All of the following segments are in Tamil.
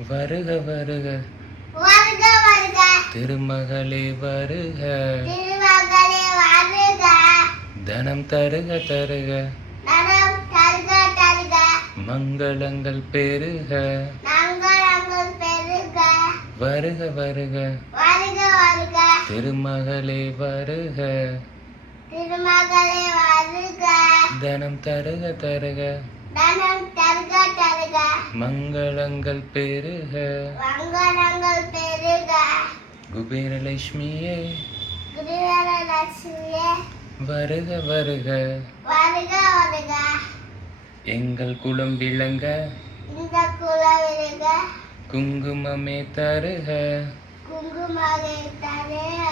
வருக வருக வருக வருக திருமகளே வருக திருமகளே வருக தனம் தருக தருக தனம் தருக தருக மங்களங்கள் பெருக மங்களங்கள் பெருக வருக வருக வருக வருக திருமகளே வருக திருமகளே வருக தனம் தருக தருக தனம் தருக தருக மங்களங்கள் பெருக மங்களங்கள் பெருக குபேரலட்சுமியே குருவரலட்சுமியே வருக வருக வருக வருக எங்கள் குலம் விளங்க இந்த குலவிருக குங்குமமே தருக குங்குமகை தருக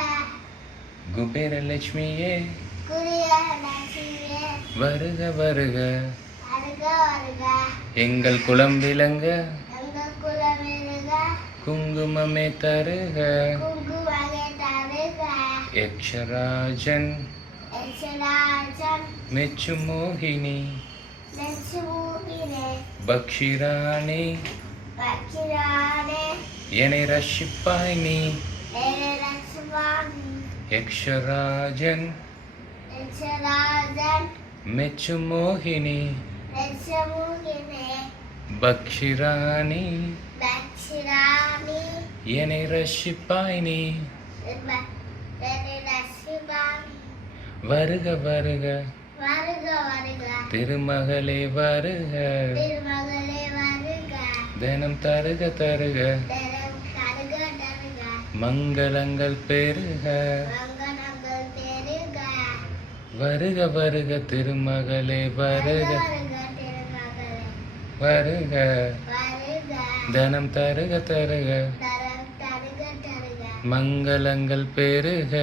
குபேரலட்சுமியே குருவரலட்சுமியே வருக வருக வருக வருக எங்கள் குலம் விளங்க இந்த குலவிருக குங்குமமே தருக குங்குமகை தருக யக்ஷராஜன் யக்ஷராஜன் மெச்சு மோகினி லட்சுமியே பக்ஷிராணி பக்கிரானே என்னை ரட்சிப்பாய் நீ லட்சுமி யக்ஷராஜன் யக்ஷராஜன் மெச்சு மோகினி லட்சுமியே பக்ஷிராணி பக்கிரானே என்னை ரட்சிப்பாய் நீ லட்சுமி வருக வருக வருக வருக திருமகளே வருக திருமகளே வருக தினம் தருக தருக தரம் தருக தருக மங்களங்கள் பெருக மங்களங்கள் பெருக வருக வருக திருமகளே வருக வருக திருமகளே வருக வருக தனம் தருக தருக தரம் தருக தருக மங்களங்கள் பெருக